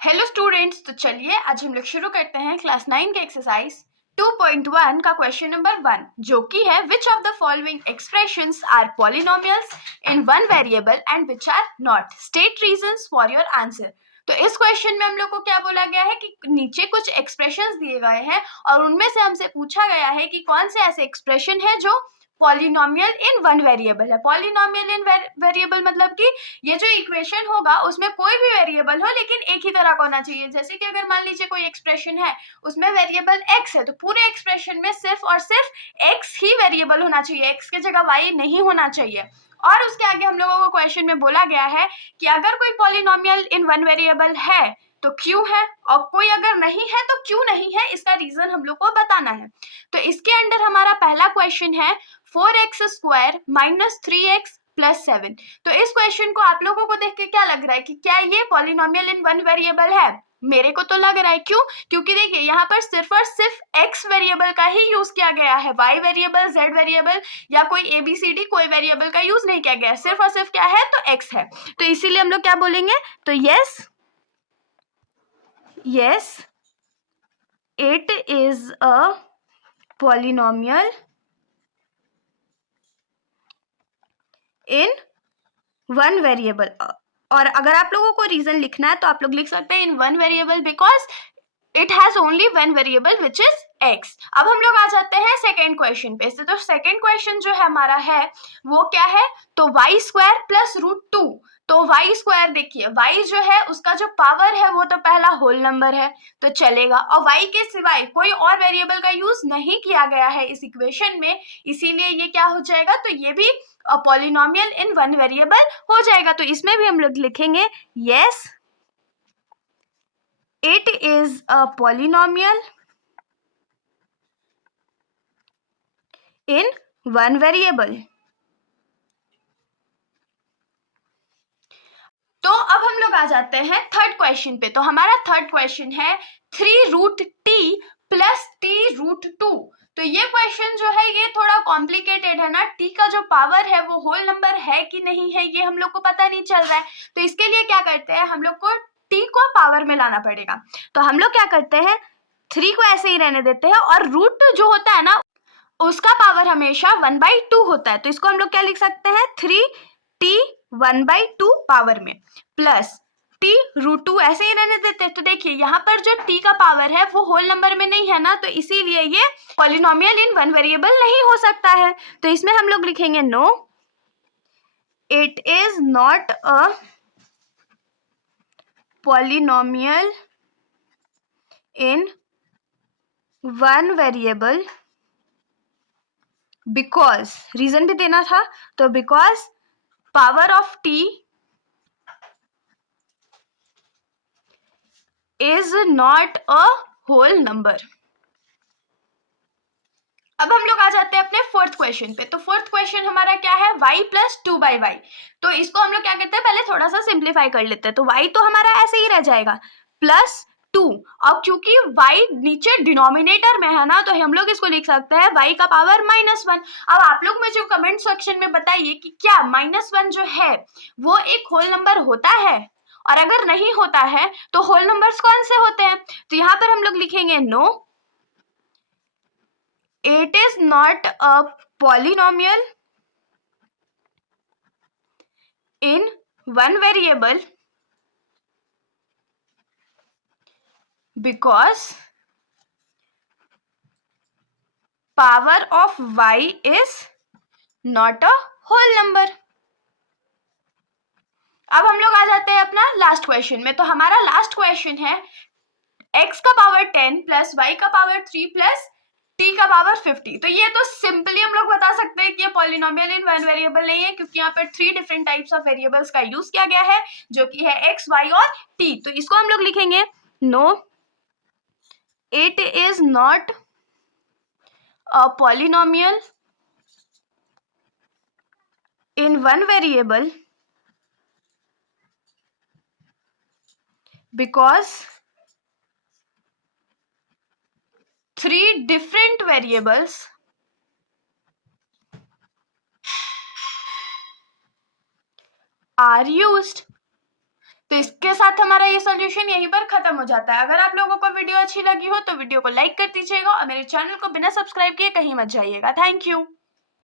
Hello students, तो चलिए आज हम लोग शुरू करते हैं क्लास 9 के एक्सरसाइज 2.1 का क्वेश्चन नंबर 1, जो कि है which of the following expressions are polynomials in one variable and which are not, state reasons for your answer. तो इस क्वेश्चन में हम लोग को क्या बोला गया है कि नीचे कुछ एक्सप्रेशंस दिए गए हैं और उनमें से हमसे पूछा गया है कि कौन से ऐसे एक्सप्रेशन है जो पॉलिनोमियल इन वन वेरिएबल है। पॉलिनोमियल इन वेरिएबल मतलब कि ये जो इक्वेशन होगा उसमें कोई भी वेरिएबल हो लेकिन एक ही तरह का होना चाहिए। जैसे कि अगर मान लीजिए कोई एक्सप्रेशन है उसमें वेरिएबल x है तो पूरे एक्सप्रेशन में सिर्फ और सिर्फ x ही वेरिएबल होना चाहिए, x की जगह y नहीं होना चाहिए। और उसके आगे हम लोगों को क्वेश्चन में बोला गया है कि अगर कोई पॉलिनोमियल इन वन वेरिएबल है तो क्यों है, और कोई अगर नहीं है तो क्यों नहीं है, इसका रीजन हम लोग को बताना है। तो इसके अंदर हमारा पहला क्वेश्चन है 4x² - 3x + 7। तो इस क्वेश्चन को आप लोगों को देख के क्या लग रहा है कि क्या ये पॉलिनोमियल इन वन वेरिएबल है? मेरे को तो लग रहा है। क्यों? क्योंकि देखिए यहाँ पर सिर्फ और सिर्फ x वेरिएबल का ही यूज किया गया है, y वेरिएबल, z वेरिएबल या कोई ABCD कोई वेरिएबल का यूज नहीं किया गया है। सिर्फ और सिर्फ क्या है तो x है। तो इसीलिए हम लोग क्या बोलेंगे, तो yes it is a polynomial in one variable. और अगर आप लोगों को रीजन लिखना है तो आप लोग लिख सकते हैं इन one variable because it has only one variable which is x। अब हम लोग आ जाते हैं सेकेंड क्वेश्चन पे। तो सेकेंड क्वेश्चन जो है हमारा है वो क्या है, तो y² + √2। तो y², देखिए y जो है उसका जो पावर है वो तो पहला होल नंबर है तो चलेगा, और y के सिवाय कोई और वेरिएबल का यूज नहीं किया गया है इस इक्वेशन में, इसीलिए ये क्या हो जाएगा, तो ये भी पॉलिनोमियल इन वन वेरिएबल हो जाएगा। तो इसमें भी हम लोग लिखेंगे yes it is a polynomial in one variable। तो अब हम लोग आ जाते हैं थर्ड क्वेश्चन पे। तो हमारा थर्ड क्वेश्चन है 3√t + t√2। तो ये क्वेश्चन जो है ये थोड़ा कॉम्प्लिकेटेड है ना, t का जो पावर है वो होल नंबर है कि नहीं है ये हम लोग को पता नहीं चल रहा है। तो इसके लिए क्या करते हैं, हम लोग को t को पावर में लाना पड़ेगा। तो हम लोग क्या करते हैं, 3 को ऐसे ही रहने देते हैं और रूट जो होता है ना उसका पावर हमेशा 1/2 होता है। तो इसको हम लोग क्या लिख सकते हैं, 3t 1/2 पावर में प्लस t√2 ऐसे ही रहने देते हैं। तो देखिए यहाँ पर जो t का पावर है वो होल नंबर में नहीं है ना, तो इसीलिए ये पॉलिनोमियल इन वन वेरिएबल नहीं हो सकता है। तो इसमें हम लोग लिखेंगे no it is not a polynomial in one variable because, reason भी देना था, तो because power of t is not a whole number. अब हम लोग आ जाते हैं अपने फोर्थ क्वेश्चन पे। तो फोर्थ क्वेश्चन हमारा क्या है, y + 2/y। तो इसको हम लोग क्या करते हैं, पहले थोड़ा सा सिंप्लीफाई कर लेते हैं। तो y तो हमारा ऐसे ही रह जाएगा +2। अब क्योंकि y नीचे डिनोमिनेटर में है ना तो हम लोग इसको लिख सकते हैं y का पावर -1। अब आप लोग मुझे कमेंट सेक्शन में बताइए कि क्या -1 जो है वो एक होल नंबर होता है, और अगर नहीं होता है तो होल नंबर्स कौन से होते हैं। तो यहाँ पर हम लोग लिखेंगे no it is not a polynomial in one variable because power of y is not a whole number। अब हम लोग आ जाते हैं अपना लास्ट क्वेश्चन में। तो हमारा लास्ट क्वेश्चन है x का पावर 10 + y का पावर 3 + t का पावर 50। तो ये तो सिंपली हम लोग बता सकते हैं कि ये पॉलिनोमियल इन वन वेरिएबल नहीं है, क्योंकि यहाँ पर 3 डिफरेंट टाइप्स ऑफ वेरिएबल्स का यूज किया गया है जो कि है x, y और t। तो इसको हम लोग लिखेंगे no it is not a polynomial in one variable because 3 different variables are used तो इसके साथ हमारा ये सॉल्यूशन यहीं पर खत्म हो जाता है। अगर आप लोगों को वीडियो अच्छी लगी हो तो वीडियो को लाइक कर दीजिएगा और मेरे चैनल को बिना सब्सक्राइब किए कहीं मत जाइएगा। Thank you.